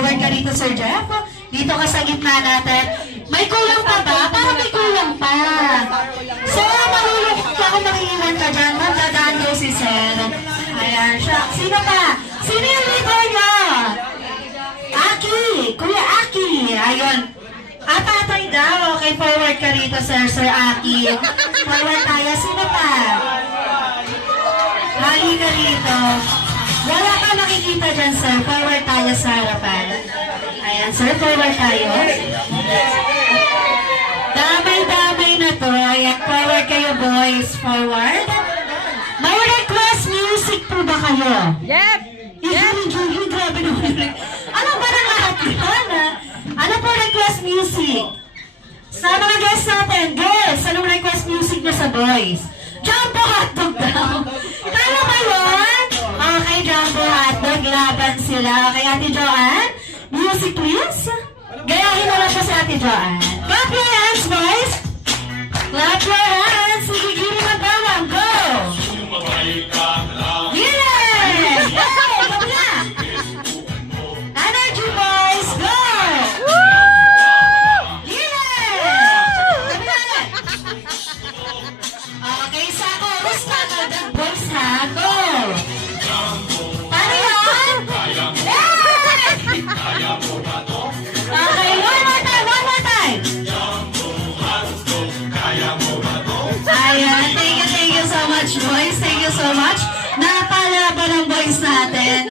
Forward ka dito, Sir Jeff. Dito ka sa gitna natin. May kulang pa ba? Parang may kulang pa. So, malulungkot ako makikilan ka dyan. Magdadaan daw si Sir. Ayan siya. Sino pa? Sino yung leader niya? Aki! Kuya Aki! Ayun. Atatay daw. Okay, forward ka rito, Sir Aki. Forward tayo. Sino pa? Hali ka rito. Wala ka nakikita dyan, Sir. Forward tayo sa harapan. Ayan, Sir. Forward tayo. Damay-damay na to. Ayan, forward kayo, boys. Forward. May request music po ba kayo? Yep! Yep! Grabe naman. Ano ba na lahat yan? Ano po request music? Sa mga guests natin, girls, anong request music na sa boys? Jumbo hotdog daw. Kala ba yun? Okay, Jumbo hotdog, laban sila. Okay, Ate Joanne, music please. Gayahin mo lang siya si Ate Joanne. Clap your hands, boys. Clap your